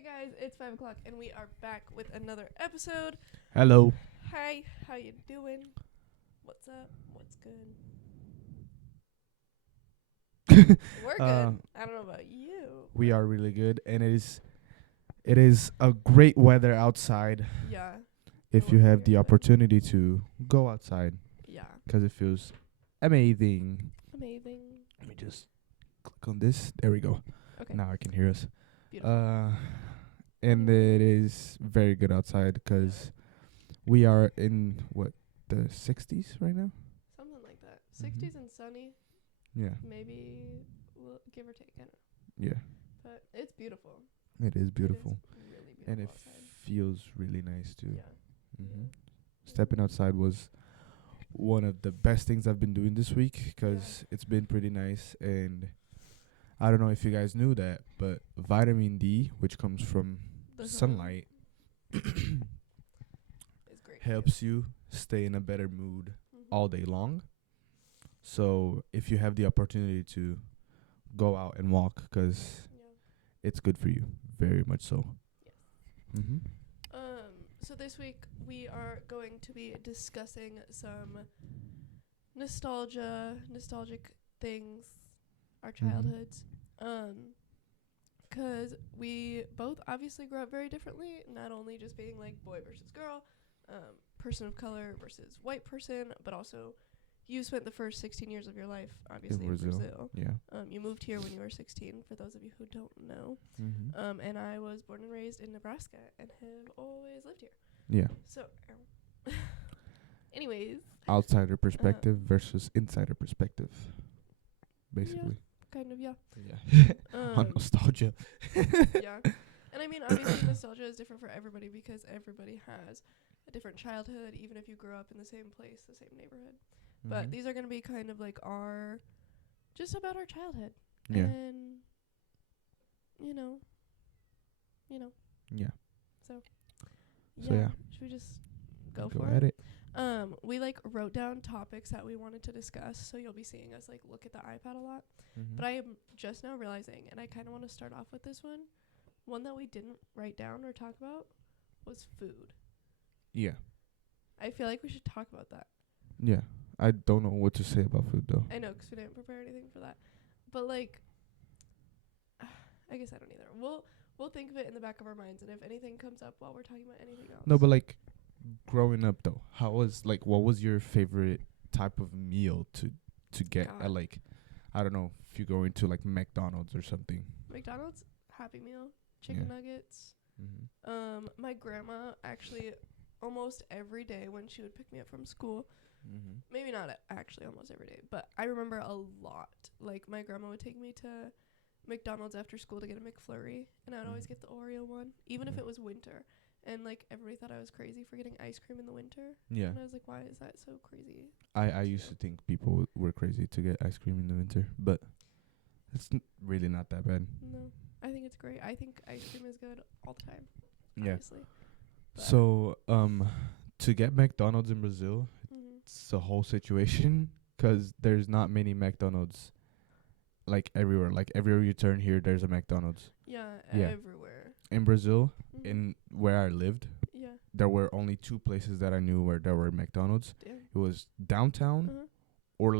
Hey guys, it's 5 o'clock and we are back with another episode. Hello. Hi, how you doing? What's up? What's good? We're uh, good. I don't know about you. we are really good, and it is a great weather outside. Yeah. If The you weather have here the is good. opportunity to go outside, Yeah. 'cause it feels amazing. Amazing. Let me just click on this. There we go. Okay. Now I can hear us. Beautiful. And it is very good outside 'cause we are in the 60s right now. Something like that. 60s and sunny, Yeah. maybe give or take. I don't know. Yeah. But it's beautiful. It is beautiful, It is really beautiful and it outside. feels really nice too. Yeah. Mhm. Yeah. Stepping outside was one of the best things I've been doing this week 'cause it's been pretty nice. And I don't know if you guys knew that, but vitamin D, which comes from The sunlight, is great. helps you stay in a better mood Mm-hmm. all day long. So if you have the opportunity to go out and walk, 'cause Yeah. it's good for you, very much so. Yes. Mhm. So this week we are going to be discussing some nostalgic things, our childhoods. 'Cause we both obviously grew up very differently, not only just being like boy versus girl, person of color versus white person, but also you spent the first 16 years of your life obviously in Brazil. Yeah. You moved here when you were 16, for those of you who don't know. Mhm. And I was born and raised in Nebraska and have always lived here. Yeah. So, anyways, Outsider perspective versus insider perspective, basically. kind of, yeah. Yeah. On Um, nostalgia. yeah. And I mean, obviously, nostalgia is different for everybody because everybody has a different childhood, even if you grew up in the same place, the same neighborhood. But these are going to be kind of like just about our childhood. Yeah. And, you know. Yeah. So So, yeah. Should we just go Go for at it? it. We wrote down topics that we wanted to discuss, so you'll be seeing us look at the iPad a lot. But I am just now realizing, and I kind of want to start off with this one. One that we didn't write down or talk about was food. Yeah. I feel like we should talk about that. Yeah. I don't know what to say about food though. I know, 'cause we didn't prepare anything for that. But I guess I don't either. We'll think of it in the back of our minds, and if anything comes up while we're talking about anything else. No, but growing up though, what was your favorite type of meal to get God. at I don't know, if you go into McDonald's or something. McDonald's, Happy Meal, chicken nuggets. My grandma actually almost every day when she would pick me up from school, maybe not actually almost every day, but I remember a lot. My grandma would take me to McDonald's after school to get a McFlurry, and I'd always get the Oreo one, even if it was winter. And everybody thought I was crazy for getting ice cream in the winter. Yeah. And I was like, why is that so crazy? I used to think people were crazy to get ice cream in the winter, but it's really not that bad. No, I think it's great. I think ice cream is good all the time. Yeah. Obviously. So, to get McDonald's in Brazil, it's a whole situation 'cause there's not many McDonald's everywhere. Everywhere you turn here, there's a McDonald's. Yeah, Yeah. everywhere. In Brazil, in where I lived, Yeah. there were only two places that I knew where there were McDonald's. Damn. It was downtown or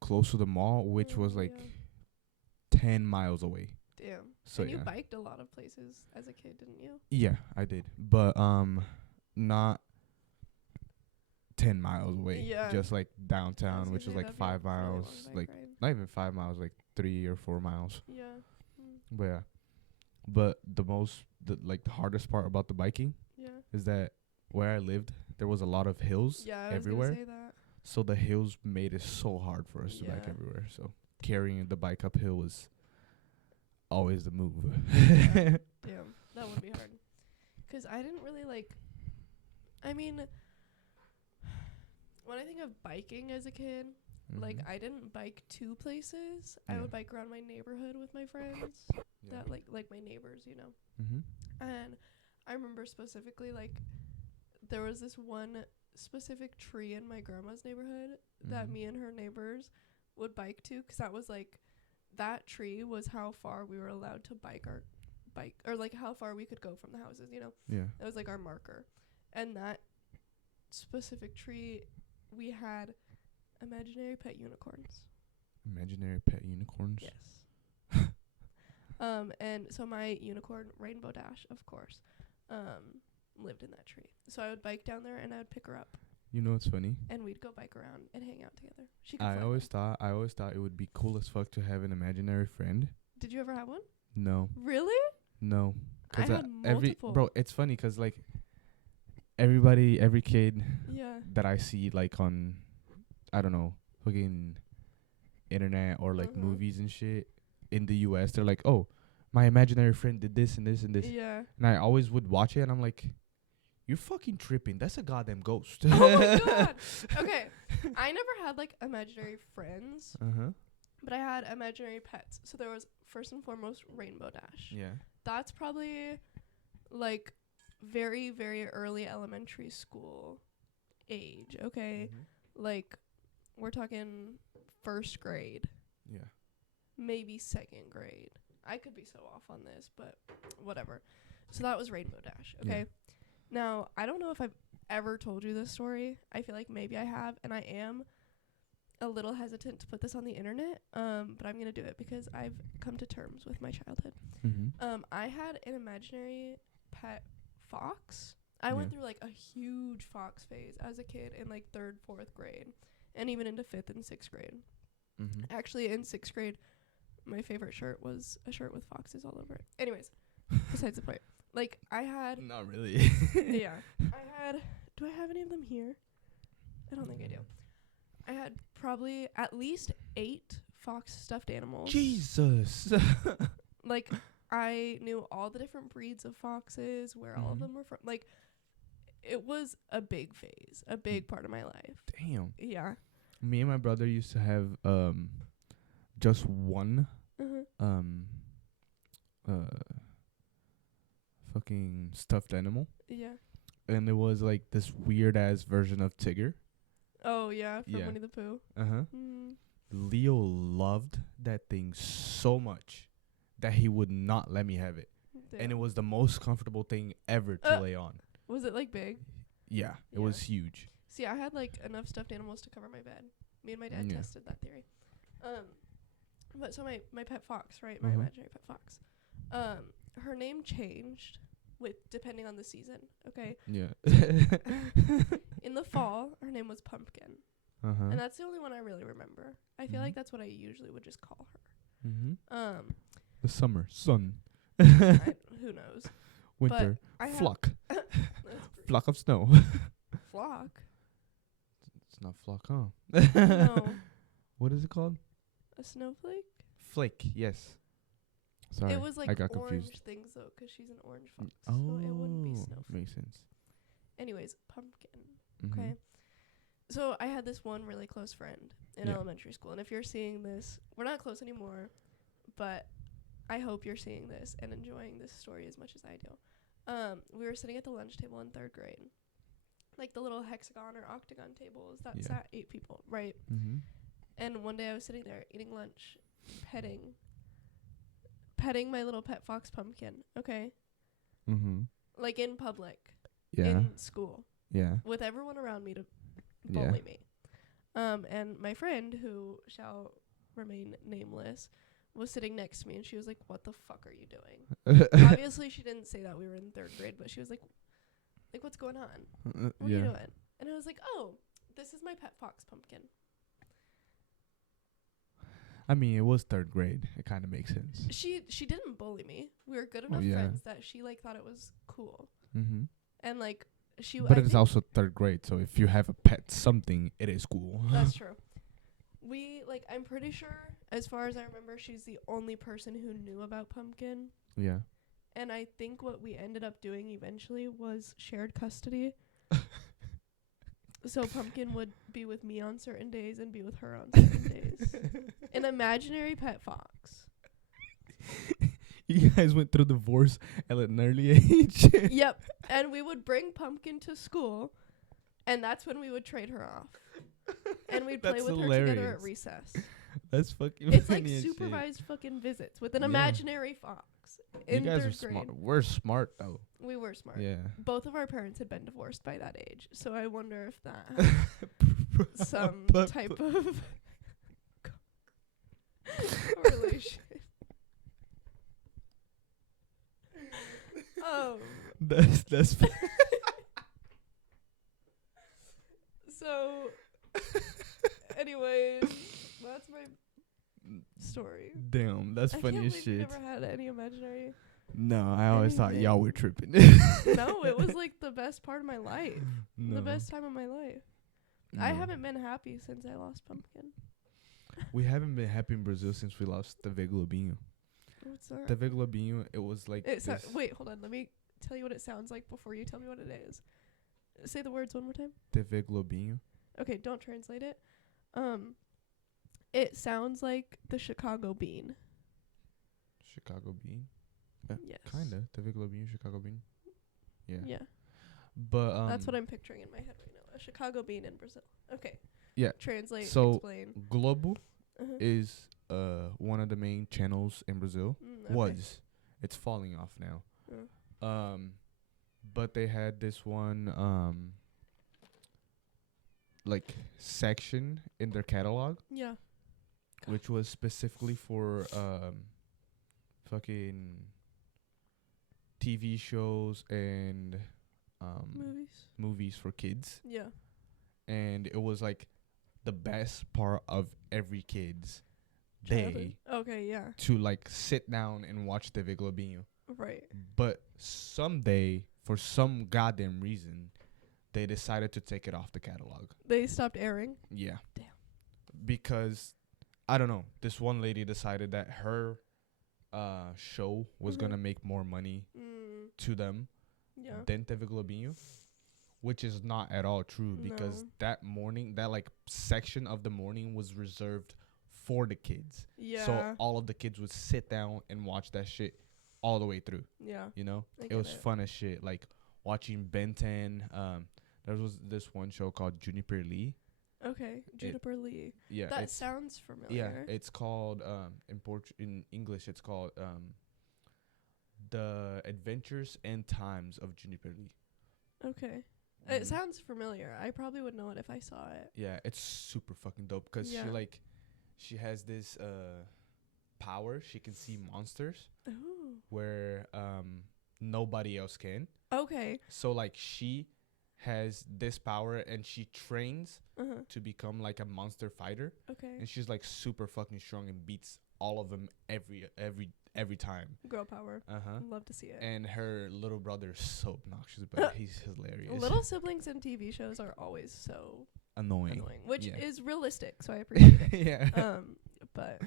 close to the mall, which was 10 miles away. Damn. So and you biked a lot of places as a kid, didn't you? Yeah, I did. But not 10 miles away. Yeah. Just downtown, which was is 5 miles. Not even 5 miles, 3 or 4 miles. Yeah. But yeah. But the hardest part about the biking is that where I lived, there was a lot of hills everywhere. I was gonna say that. So the hills made it so hard for us to bike everywhere. So carrying the bike uphill was always the move. Damn, that would be hard. 'Cause I didn't really I mean, when I think of biking as a kid, I didn't bike to places. I would bike around my neighborhood with my friends. That my neighbors, you know. And I remember specifically there was this one specific tree in my grandma's neighborhood that me and her neighbors would bike to, 'cause that was that tree was how far we were allowed to bike bike, or like how far we could go from the houses, you know? Yeah. That was like our marker. And that specific tree, we had imaginary pet unicorns. Imaginary pet unicorns? Yes. And so my unicorn, Rainbow Dash, of course, lived in that tree. So I would bike down there and I would pick her up. You know what's funny? And we'd go bike around and hang out together. She could I always thought it would be cool as fuck to have an imaginary friend. Did you ever have one? No. Really? No. I had multiple. Bro, it's funny 'cause like every kid Yeah. that I see like on, I don't know, fucking internet or like movies and shit in the US, they're like, oh, my imaginary friend did this and this and this. Yeah. And I always would watch it and I'm like, you're fucking tripping. That's a goddamn ghost. Oh my god. Okay. I never had like imaginary friends. But I had imaginary pets. So there was first and foremost Rainbow Dash. Yeah. That's probably like very, very early elementary school age. Okay. Like we're talking first grade. Yeah. Maybe second grade. I could be so off on this, but whatever. So that was Rainbow Dash. Okay. Yeah. Now, I don't know if I've ever told you this story. I feel like maybe I have, and I am a little hesitant to put this on the internet, but I'm going to do it because I've come to terms with my childhood. I had an imaginary pet fox. I went through like a huge fox phase as a kid in like 3rd, 4th grade, and even into 5th and 6th grade. Actually, in 6th grade, my favorite shirt was a shirt with foxes all over it. Anyways, besides the point. Like, I had... Not really. Yeah. I had... Do I have any of them here? I don't think I do. I had probably at least 8 fox stuffed animals. Jesus. Like, I knew all the different breeds of foxes, where all of them were from. Like, it was a big phase, a big part of my life. Damn. Yeah. Me and my brother used to have just one fucking stuffed animal. Yeah. And it was like this weird ass version of Tigger. Oh yeah, from Winnie the Pooh. Leo loved that thing so much that he would not let me have it. Damn. And it was the most comfortable thing ever to lay on. Was it like big? Yeah, it was huge. See, I had like enough stuffed animals to cover my bed. Me and my dad tested that theory. But so my pet fox, right? My imaginary pet fox. Her name changed depending on the season. Okay. Yeah. In the fall, her name was Pumpkin. And that's the only one I really remember. I feel like that's what I usually would just call her. The summer sun. Who knows? Winter flock. Flock of snow. Flock. It's not flock, huh? No. What is it called? A snowflake? Flake, yes. Sorry, it was like I got orange confused. things though, 'cause she's an orange fox. Oh, so it wouldn't be snowflake. Makes sense. Anyways, Pumpkin. Okay. So I had this one really close friend in elementary school, and if you're seeing this, we're not close anymore, but I hope you're seeing this and enjoying this story as much as I do. We were sitting at the lunch table in 3rd grade, like the little hexagon or octagon tables that sat 8 people, right? And one day I was sitting there eating lunch, petting my little pet fox Pumpkin, okay? Like in public, in school, with everyone around me to bully me. And my friend, who shall remain nameless, was sitting next to me, and she was like, "What the fuck are you doing?" Obviously, she didn't say that, we were in 3rd grade, but she was like, what's going on? What are you doing? And I was like, oh, this is my pet fox Pumpkin. I mean, it was 3rd grade. It kind of makes sense. She didn't bully me. We were good enough friends that she like thought it was cool. And like but it's also 3rd grade, so if you have a pet something, it is cool. That's true. We like, I'm pretty sure, as far as I remember, she's the only person who knew about Pumpkin. Yeah. And I think what we ended up doing eventually was shared custody. So Pumpkin would be with me on certain days and be with her on certain days. An imaginary pet fox. You guys went through divorce at an early age. Yep. And we would bring Pumpkin to school, and that's when we would trade her off. And we'd play with her together at recess. That's fucking It's like supervised fucking visits with an imaginary fox. mathematics You in guys are 3rd grade. smart. We're smart though. We were smart. Yeah. Both of our parents had been divorced by that age, so I wonder if that had some type of relation. That's So, anyways, that's my story. damn. That's I funny can't as believe you shit. never had any imaginary. No, I always thought anything. y'all were tripping. No, it was like the best part of my life. No. The best time of my life. No. I haven't been happy since I lost Pumpkin. We haven't been happy in Brazil since we lost the Globinho. What's that? The Globinho, it was like. Wait, hold on. Let me tell you what it sounds like before you tell me what it is. Say the words one more time. The Globinho. Okay, don't translate it. It sounds like the Chicago bean. Chicago bean. Yes. Kinda. The Globinho, Chicago bean. Yeah. Yeah. But That's what I'm picturing in my head right now. A Chicago bean in Brazil. Okay. Yeah. Translate. So explain. Globo Uh-huh. is one of the main channels in Brazil. Okay. Was. It's falling off now. Oh. But they had this one like section in their catalog, Yeah. which was specifically for fucking TV shows and movies for kids. Yeah. And it was like the best part of every kid's Childhood. day Okay, yeah. to like sit down and watch the Globinho. Right. But someday, for some goddamn reason, they decided to take it off the catalog. They stopped airing? Yeah. Damn. Because, I don't know, this one lady decided that her show was going to make more money to them than TV Globinho, which is not at all true because that morning, that like section of the morning was reserved for the kids. Yeah. So all of the kids would sit down and watch that shit all the way through. Yeah. You know? I It was get it. fun as shit. Like watching Ben 10. There was this one show called Juniper Lee. Okay. Juniper Lee. Yeah. That sounds familiar. Yeah, it's called in English it's called The Adventures and Times of Juniper Lee. Okay. It sounds familiar. I probably would know it if I saw it. Yeah, it's super fucking dope because she has this power. She can see monsters where nobody else can. Okay. So like she has this power and she trains to become like a monster fighter. Okay. And she's like super fucking strong and beats all of them every time. Girl power. Love to see it. And her little brother is so obnoxious, but he's hilarious. Little siblings in TV shows are always so annoying, which is realistic, so I appreciate it. Yeah. But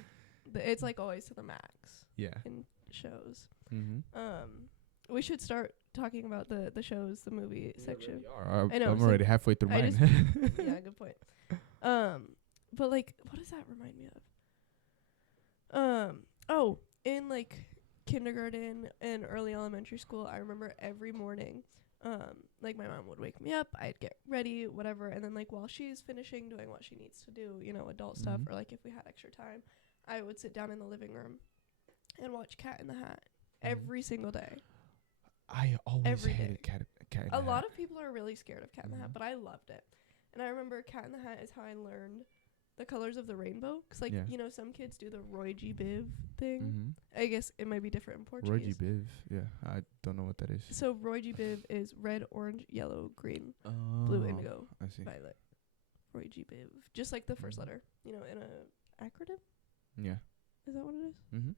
it's like always to the max. Yeah. In shows. Mm-hmm. We should start talking about the shows, the movie section. I know. I'm already halfway through mine. Yeah, good point. But like, what does that remind me of? In like kindergarten and early elementary school, I remember every morning, like my mom would wake me up, I'd get ready, whatever, and then like while she's finishing doing what she needs to do, you know, adult stuff, or like if we had extra time, I would sit down in the living room and watch Cat in the Hat every single day. I always hated Cat in the Hat. A lot of people are really scared of Cat in the Hat, but I loved it. And I remember Cat in the Hat is how I learned the colors of the rainbow. Because, like, you know, some kids do the Roy G. Biv thing. I guess it might be different in Portuguese. Roy G. Biv, yeah. I don't know what that is. So Roy G. Biv is red, orange, yellow, green, blue, indigo, I see. violet. Roy G. Biv. Just like the first letter, you know, in a acronym. Yeah. Is that what it is? Mm-hmm.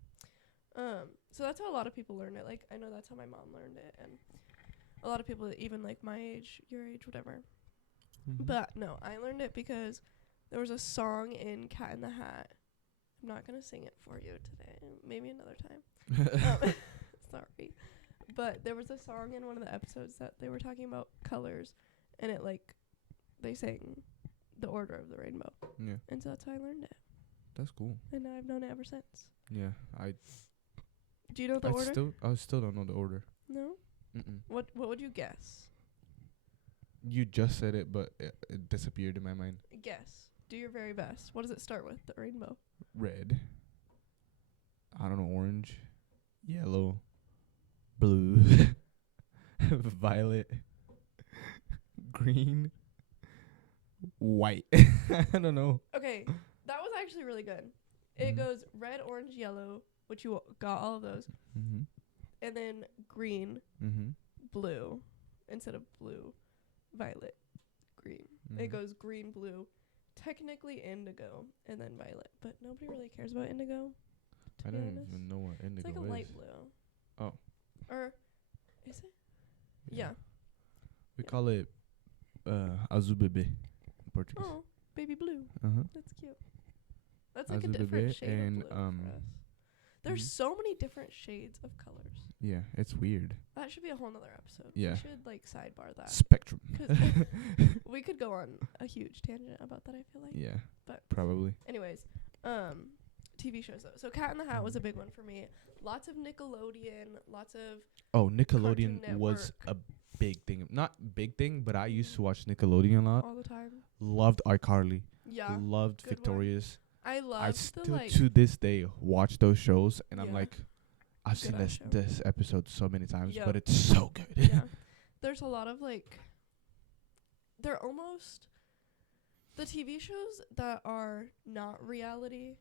So that's how a lot of people learn it. Like, I know that's how my mom learned it. And a lot of people, even like my age, your age, whatever. But no, I learned it because there was a song in Cat in the Hat. I'm not going to sing it for you today. Maybe another time. Sorry. But there was a song in one of the episodes that they were talking about colors. And it like, they sang the order of the rainbow. Yeah. And so that's how I learned it. That's cool. And I've known it ever since. Yeah. Do you know the order? I still don't know the order. No? Mm-mm. What would you guess? You just said it, but it disappeared in my mind. Guess. Do your very best. What does it start with? The rainbow. Red. I don't know. Orange. yellow, blue, violet, green, white. I don't know. Okay, that was actually really good. It goes red, orange, yellow, which you got all of those, and then green, blue, instead of blue, violet, green. It goes green, blue, technically indigo, and then violet. But nobody really cares about indigo. I don't even know what indigo is. It's like a light blue. Oh. Or is it? Yeah. We call it azul bebê in Portuguese. Oh, baby blue. That's cute. That's like azul a different bebê shade and of blue for us. There's so many different shades of colors. Yeah, it's weird. That should be a whole nother episode. Yeah. We should like sidebar that. Spectrum. 'Cause we could go on a huge tangent about that, I feel like. Yeah. But probably. anyways, TV shows though. So Cat in the Hat was a big one for me. Lots of Nickelodeon, lots of Nickelodeon Cartoon was Network. a big thing. Not big thing, but I used to watch Nickelodeon a lot. all the time. Loved iCarly. Yeah. Loved Good one. Victorious. I I love still the like to this day watch those shows, and I'm Yeah. like, I've seen Good-ass show. this episode so many times, Yep. but it's so good. yeah. There's a lot of like they're almost the TV shows that are not reality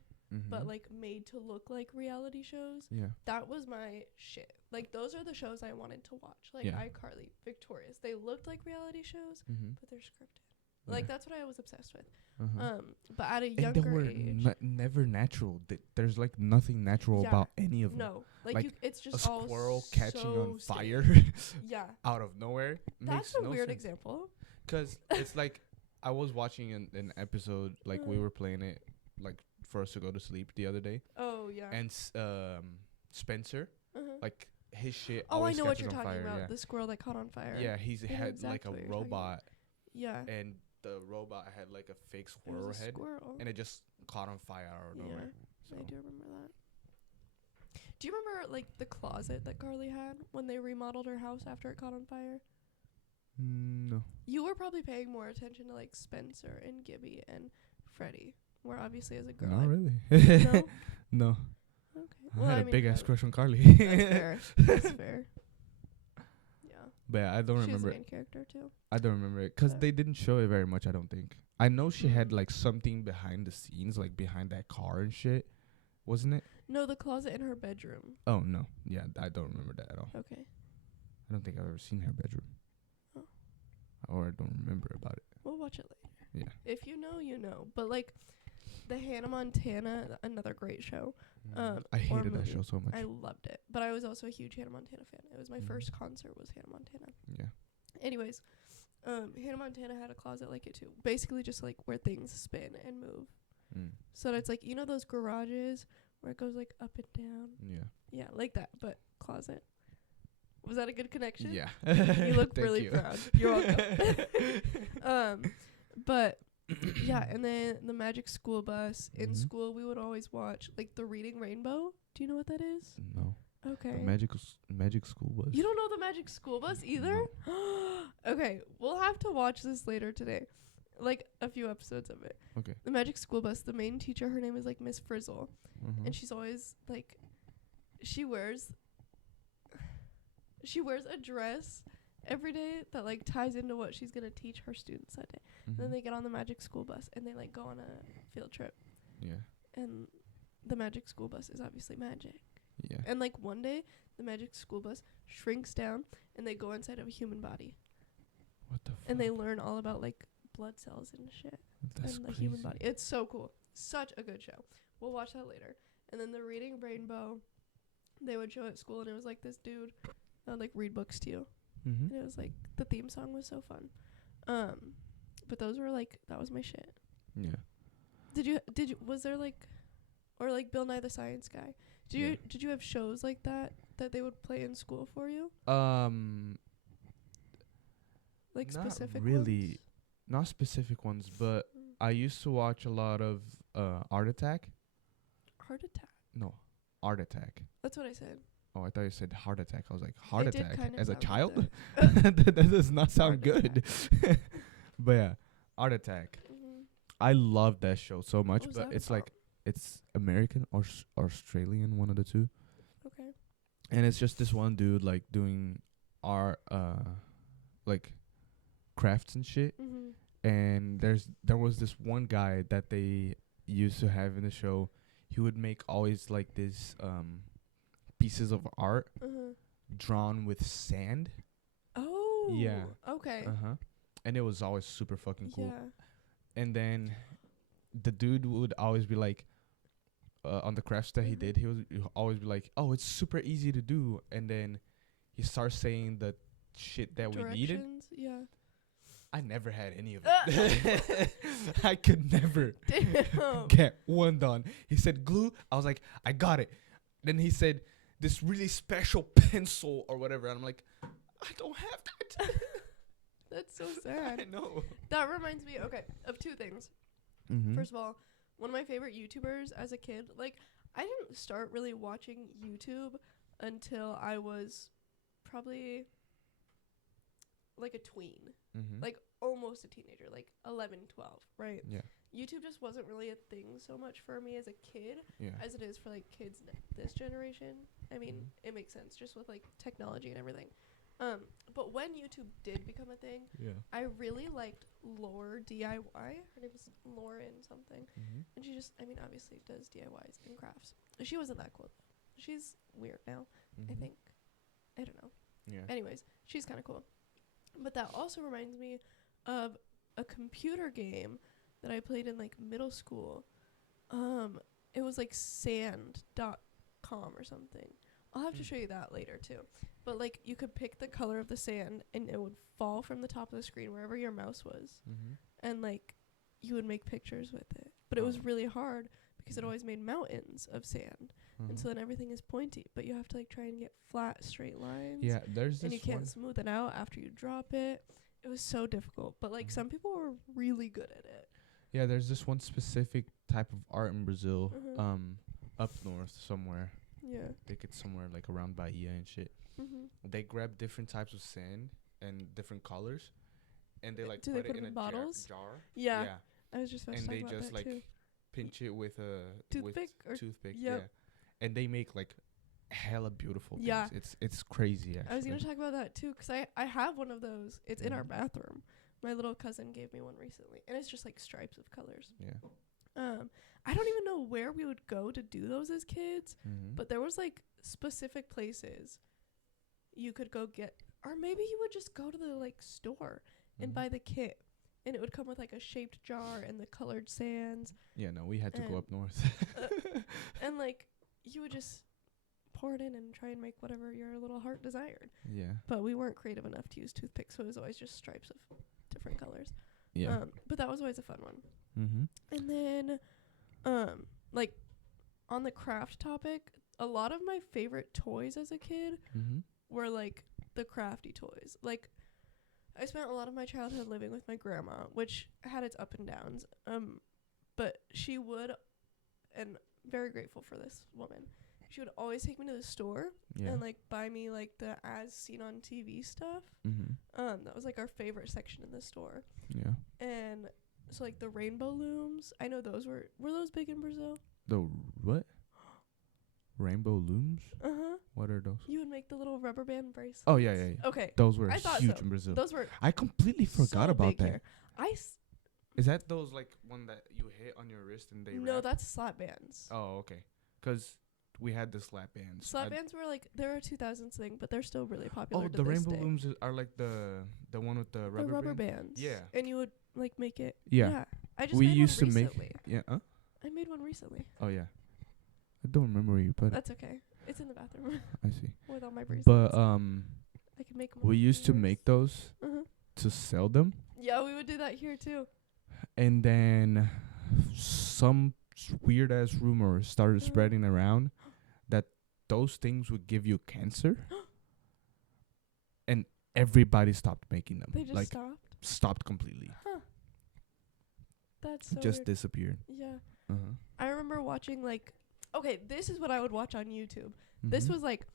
but like made to look like reality shows. yeah, That was my shit. Like those are the shows I wanted to watch. Like Yeah. iCarly, Victorious. They looked like reality shows, but they're scripted. Yeah. Like that's what I was obsessed with. Uh-huh. But at a And they younger were age, never natural. There's like nothing natural Yeah. about any of them. no, like, Like, it's A just all squirrel catching so on fire Yeah, out of nowhere that's makes a no weird sense. example. 'Cause it's like I was watching an episode, like we were playing it, like for us to go to sleep the other day, Oh yeah. and Spencer, like his shit. Oh, I always know what catches you're on talking fire, about. Yeah. The squirrel that caught on fire. Yeah, he's I know had exactly like what a you're talking about. robot, Yeah. and the robot had like a fake It squirrel was a head, squirrel. and it just caught on fire out of nowhere. I do remember that. Do you remember like the closet that Carly had when they remodeled her house after it caught on fire? No. You were probably paying more attention to like Spencer and Gibby and Freddie. Where obviously as a girl. Not really. No? No. Okay. I had a mean, big ass that- crush on Carly. That's fair. That's fair. Yeah. But yeah, I don't She was remember the it. main character too. I don't remember it 'cause Fair. they didn't show it very much. I don't think. I know she had Mm. like something behind the scenes, like behind that car and shit, wasn't it? No, the closet in her bedroom. Oh no, yeah, I don't remember that at all. Okay. I don't think I've ever seen her bedroom, Oh. or I don't remember about it. We'll watch it later. Yeah. If you know, you know. But like the Hannah Montana, another great show. I or hated that movie. show so much. I loved it. But I was also a huge Hannah Montana fan. It was my Mhm. first concert was Hannah Montana. Yeah. Anyways, Hannah Montana had a closet like it too. Basically just like where things spin and move. Mm. So that it's like, you know those garages where it goes like up and down? Yeah. Yeah, like that, but closet. Was that a good connection? Yeah. You look Thank really you. proud. You're welcome. But yeah, and then the Magic School Bus. In Mhm. school, we would always watch like the Reading Rainbow. Do you know what that is? No. Okay. The magic school bus. You don't know the Magic School Bus either? Okay, we'll have to watch this later today. Like a few episodes of it. Okay. The Magic School Bus, the main teacher, her name is like Miss Frizzle. Mhm. And she's always like she wears a dress every day that like ties into what she's gonna teach her students that day. Mhm. Then they get on the Magic School Bus and they like go on a field trip. Yeah. And the Magic School Bus is obviously magic. Yeah. And like one day the Magic School Bus shrinks down and they go inside of a human body. What the fuck? And they learn all about like blood cells and shit. That's and the crazy. human body. It's so cool. Such a good show. We'll watch that later. And then the Reading Rainbow, they would show at school, and it was like this dude that would like read books to you. Mhm. And it was like the theme song was so fun. But those were like that was my shit. Yeah. Did you was there like or like Bill Nye the Science Guy? Did you have shows like that they would play in school for you? Like Not specific really. ones? Not specific ones, but Mm. I used to watch a lot of Art Attack. Heart attack. No, Art Attack. That's what I said. Oh, I thought you said heart attack. I was like, heart It did attack kind of as a sound like child? that. That does not sound Heart good. But yeah, Art Attack. Mhm. I love that show so much, What was but that it's about? like it's American or Australian, one of the two. Okay. and it's just this one dude like doing art, like crafts and shit. And there was this one guy that they used to have in the show. He would make always like this pieces of art drawn with sand. Oh. Yeah. Okay. And it was always super fucking cool. Yeah. And then the dude would always be like, on the crafts that he did, he would always be like, "Oh, it's super easy to do." And then he starts saying the shit that we needed. Yeah. I never had any of it. I could never Damn. get one done. He said glue. I was like, I got it. Then he said this really special pencil or whatever. And I'm like, I don't have that. That's so sad. I know. That reminds me, of two things. First of all, one of my favorite YouTubers as a kid, like, I didn't start really watching YouTube until I was probably like a tween. Like almost a teenager, like 11, 12, right? Yeah. YouTube just wasn't really a thing so much for me as a kid as it is for like kids this generation. I mean, it makes sense just with like technology and everything. But when YouTube did become a thing, I really liked Lore DIY. Her name is Lauren something. And she just, I mean, obviously does DIYs and crafts. She wasn't that cool. She's weird now, I think. I don't know. Yeah. Anyways, she's kind of cool. But that also reminds me of a computer game that I played in like middle school. It was like sand.com or something. I'll have to show you that later too. But like you could pick the color of the sand and it would fall from the top of the screen wherever your mouse was. And like you would make pictures with it. But it was really hard because it always made mountains of sand. And so then everything is pointy, but you have to like try and get flat straight lines. Yeah, there's this and you can't smooth it out after you drop it. It was so difficult, but like some people were really good at it. Yeah, there's this one specific type of art in Brazil, up north somewhere. Yeah. I think it's somewhere like around Bahia and shit. They grab different types of sand and different colors, and they like put it in bottles? Jar. Yeah. I was just about to talk and about they just that like too. pinch it with a Toothpick. Yeah. And they make like hella beautiful things. Yeah. It's crazy actually. I was gonna talk about that too, 'cause I have one of those. It's in our bathroom. My little cousin gave me one recently, and it's just like stripes of colors. Yeah. I don't even know where we would go to do those as kids, but there was like specific places you could go get, or maybe you would just go to the like store and buy the kit, and it would come with like a shaped jar and the colored sands. Yeah, no, we had to go up north. And like you would just pour it in and try and make whatever your little heart desired. Yeah. But we weren't creative enough to use toothpicks, so it was always just stripes of different colors. Yeah. But that was always a fun one. And then, like, on the craft topic, a lot of my favorite toys as a kid were, like, the crafty toys. Like, I spent a lot of my childhood living with my grandma, which had its up and downs. But she would, and very grateful for this woman, she would always take me to the store and like buy me like the as seen on TV stuff. That was like our favorite section in the store. Yeah. And so like the rainbow looms, I know those were those big in Brazil? The what? Rainbow looms? What are those? You would make the little rubber band bracelets. Oh yeah. Okay. Those were huge in Brazil. Those were. I completely forgot about that. Here. Is that those like one that you hit on your wrist and they? No, that's slap bands. Oh, okay. 'Cause we had the slap bands. Slap bands were like they're a 2000s thing, but they're still really popular. Oh, the rainbow looms are like the one with the rubber bands. Yeah. And you would like make it. Yeah. I just used to make. Yeah. I made one recently. Oh yeah. I don't remember where you put it. That's okay. It's in the bathroom. I see. With all my bracelets. But I can make them. We used to make those to sell them. Yeah, we would do that here too. And then some weird ass rumor started spreading around that those things would give you cancer. And everybody stopped making them. They just stopped completely. Huh. That's so just weird. Disappeared. Yeah. I remember watching like, okay, this is what I would watch on YouTube. This was like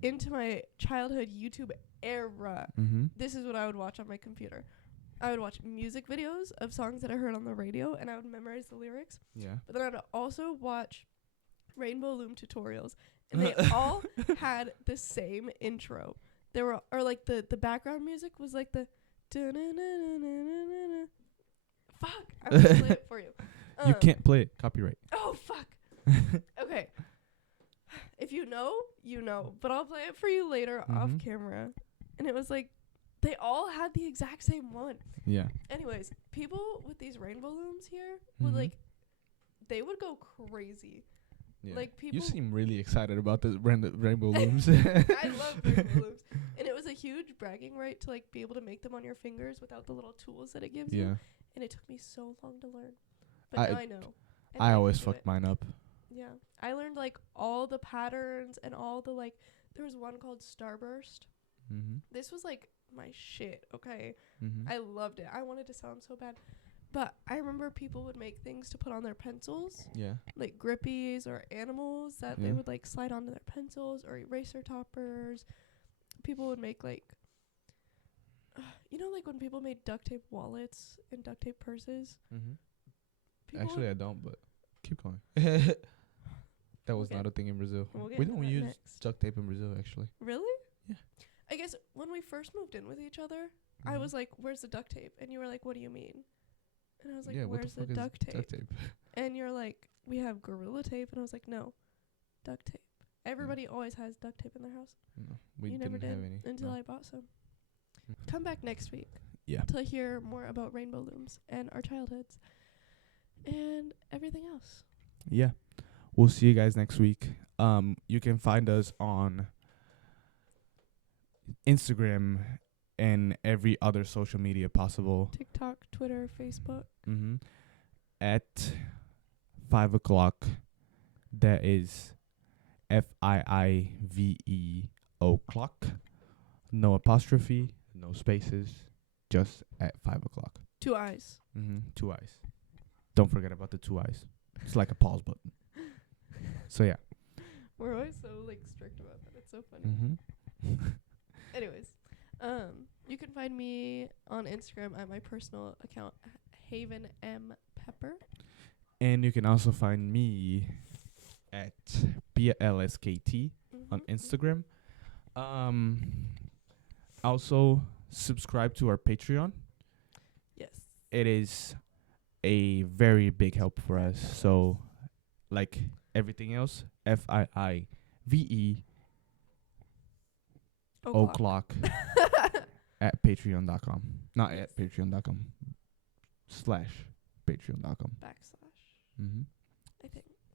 into my childhood YouTube era. This is what I would watch on my computer. I would watch music videos of songs that I heard on the radio, and I would memorize the lyrics. Yeah. But then I'd also watch rainbow loom tutorials, and they all had the same intro. They were, or like the background music was like the fuck. I'm gonna play it for you. You can't play it. Copyright. Oh fuck. Okay. If you know, you know. But I'll play it for you later off camera. And it was like, they all had the exact same one. Yeah. Anyways, people with these rainbow looms here would like, they would go crazy. Yeah. Like people. You seem really excited about the rainbow looms. I love rainbow looms. And it was a huge bragging right to like be able to make them on your fingers without the little tools that it gives you. And it took me so long to learn. But now I know. I always fucked mine up. Yeah. I learned like all the patterns and all the like, there was one called Starburst. This was like my shit, okay? I loved it. I wanted to sell them so bad. But I remember people would make things to put on their pencils. Yeah. Like grippies or animals that they would like slide onto their pencils, or eraser toppers. People would make like, you know, like when people made duct tape wallets and duct tape purses? Actually, I don't, but keep going. That was not a thing in Brazil. We don't use duct tape in Brazil, actually. Really? Yeah. I guess when we first moved in with each other, I was like, where's the duct tape? And you were like, what do you mean? And I was like, where's the duct tape? And you're like, we have Gorilla Tape. And I was like, no, duct tape. Everybody always has duct tape in their house. No, we never did have any. Until I bought some. Come back next week. Yeah. To hear more about rainbow looms and our childhoods and everything else. Yeah. We'll see you guys next week. You can find us on Instagram and every other social media possible. TikTok, Twitter, Facebook. At 5 o'clock. That is FIIVEO clock. No apostrophe, no spaces, just at 5 o'clock. 2 eyes. 2 eyes. Don't forget about the 2 eyes. It's like a pause button. So yeah. We're always so like strict about that. It's so funny. Anyways, you can find me on Instagram at my personal account, Haven M Pepper. And you can also find me at BLSKT on Instagram. Also subscribe to our Patreon. Yes. It is a very big help for us. So like everything else, fiiveoclock at patreon.com. Not at patreon.com. /patreon.com. /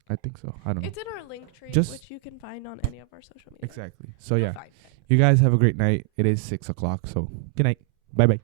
I think so. I don't know. It's in our link tree, which you can find on any of our social media. Exactly. So yeah. You guys have a great night. It is 6 o'clock. So good night. Bye bye.